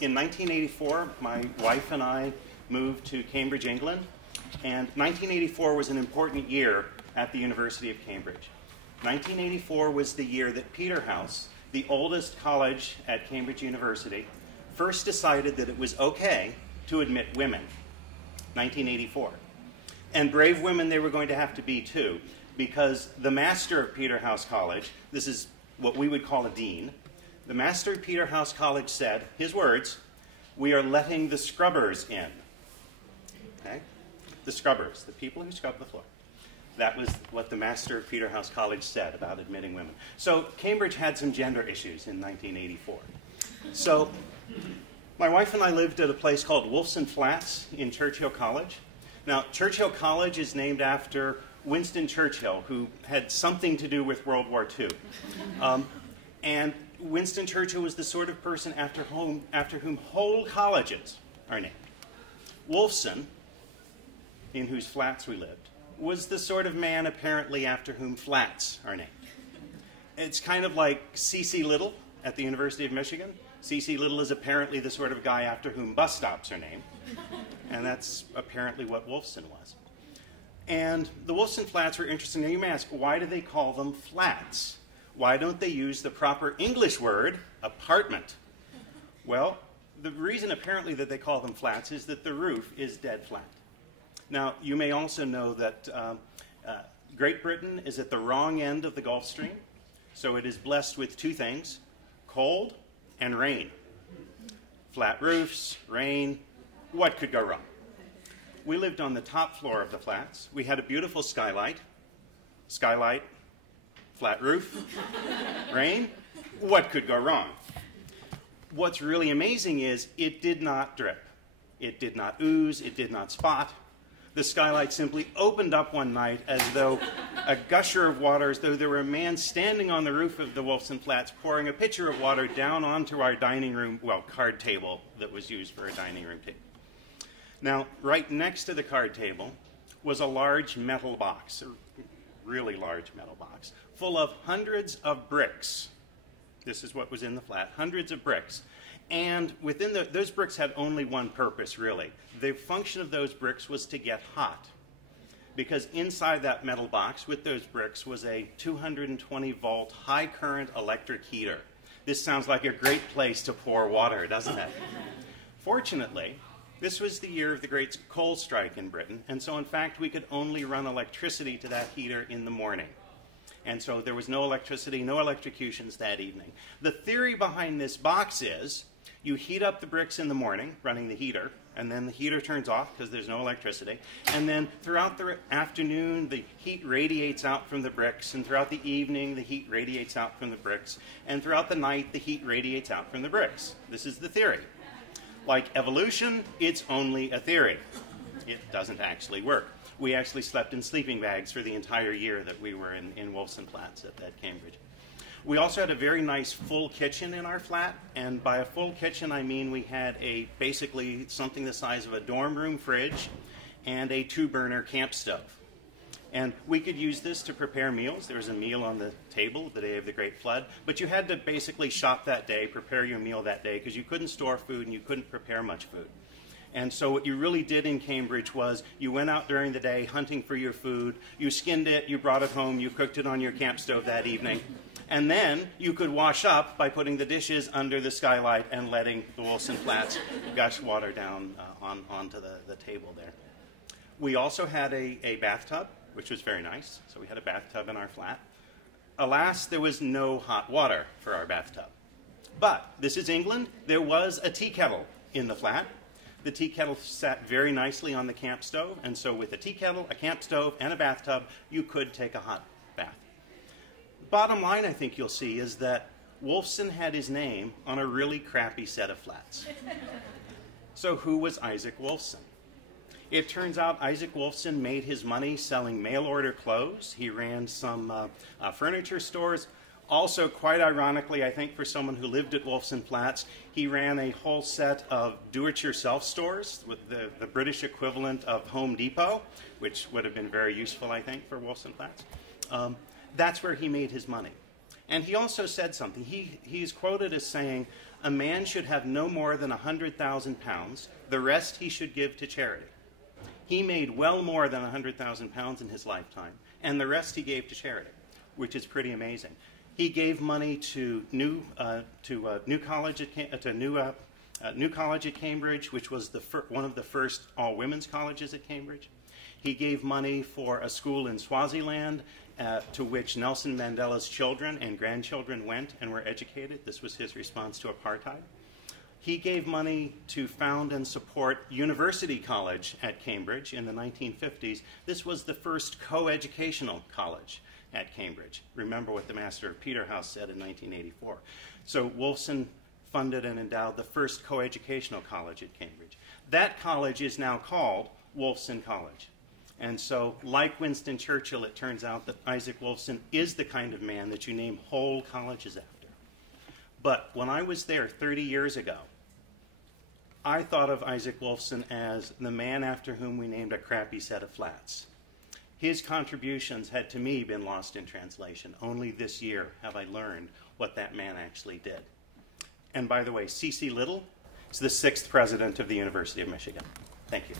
In 1984, my wife and I moved to Cambridge, England, and 1984 was an important year at the University of Cambridge. 1984 was the year that Peterhouse, the oldest college at Cambridge University, first decided that it was okay to admit women. 1984. And brave women they were going to have to be too, because the master of Peterhouse College, this is what we would call a dean, the master of Peterhouse College said, his words, "We are letting the scrubbers in." Okay? The scrubbers, the people who scrub the floor. That was what the master of Peterhouse College said about admitting women. So Cambridge had some gender issues in 1984. So my wife and I lived at a place called Wolfson Flats in Churchill College. Now, Churchill College is named after Winston Churchill, who had something to do with World War II. And Winston Churchill was the sort of person after whom whole colleges are named. Wolfson, in whose flats we lived, was the sort of man apparently after whom flats are named. It's kind of like C.C. Little at the University of Michigan. C.C. Little is apparently the sort of guy after whom bus stops are named. And that's apparently what Wolfson was. And the Wolfson Flats were interesting. Now you may ask, why do they call them flats? Why don't they use the proper English word, apartment? Well, the reason apparently that they call them flats is that the roof is dead flat. Now, you may also know that Great Britain is at the wrong end of the Gulf Stream, so it is blessed with two things, cold and rain. Flat roofs, rain, what could go wrong? We lived on the top floor of the flats. We had a beautiful skylight, flat roof, rain, what could go wrong? What's really amazing is it did not drip. It did not ooze, it did not spot. The skylight simply opened up one night as though a gusher of water, as though there were a man standing on the roof of the Wolfson Flats pouring a pitcher of water down onto our dining room, well, card table that was used for a dining room table. Now, right next to the card table was a large metal box, a really large metal box, full of hundreds of bricks. This is what was in the flat, hundreds of bricks. And within those bricks had only one purpose, really. The function of those bricks was to get hot. Because inside that metal box with those bricks was a 220-volt high-current electric heater. This sounds like a great place to pour water, doesn't it? Fortunately, this was the year of the great coal strike in Britain, and so in fact we could only run electricity to that heater in the morning. And so there was no electricity, no electrocutions that evening. The theory behind this box is you heat up the bricks in the morning, running the heater, and then the heater turns off because there's no electricity. And then throughout the afternoon, the heat radiates out from the bricks, and throughout the evening, the heat radiates out from the bricks, and throughout the night, the heat radiates out from the bricks. This is the theory. Like evolution, it's only a theory. It doesn't actually work. We actually slept in sleeping bags for the entire year that we were in Wolfson Flats at Cambridge. We also had a very nice full kitchen in our flat, and by a full kitchen I mean we had basically something the size of a dorm room fridge and a 2-burner camp stove. And we could use this to prepare meals. There was a meal on the table the day of the Great Flood, but you had to basically shop that day, prepare your meal that day, because you couldn't store food and you couldn't prepare much food. And so what you really did in Cambridge was you went out during the day hunting for your food, you skinned it, you brought it home, you cooked it on your camp stove that evening, and then you could wash up by putting the dishes under the skylight and letting the Wolfson Flats gush water down onto the table there. We also had a bathtub, which was very nice. So we had a bathtub in our flat. Alas, there was no hot water for our bathtub. But this is England. There was a tea kettle in the flat. The tea kettle sat very nicely on the camp stove, and so with a tea kettle, a camp stove, and a bathtub, you could take a hot bath. Bottom line, I think you'll see, is that Wolfson had his name on a really crappy set of flats. So who was Isaac Wolfson? It turns out Isaac Wolfson made his money selling mail-order clothes. He ran some furniture stores. Also, quite ironically, I think for someone who lived at Wolfson Flats, he ran a whole set of do-it-yourself stores with the British equivalent of Home Depot, which would have been very useful, I think, for Wolfson Flats. That's where he made his money. And he also said something. He's quoted as saying, a man should have no more than 100,000 pounds. The rest he should give to charity. He made well more than 100,000 pounds in his lifetime, and the rest he gave to charity, which is pretty amazing. He gave money to New College at Cambridge, which was one of the first all-women's colleges at Cambridge. He gave money for a school in Swaziland to which Nelson Mandela's children and grandchildren went and were educated. This was his response to apartheid. He gave money to found and support University College at Cambridge in the 1950s. This was the first co-educational college at Cambridge. Remember what the master of Peterhouse said in 1984. So Wolfson funded and endowed the first co-educational college at Cambridge. That college is now called Wolfson College. And so, like Winston Churchill, it turns out that Isaac Wolfson is the kind of man that you name whole colleges after. But when I was there 30 years ago, I thought of Isaac Wolfson as the man after whom we named a crappy set of flats. His contributions had, to me, been lost in translation. Only this year have I learned what that man actually did. And by the way, C.C. Little is the 6th president of the University of Michigan. Thank you.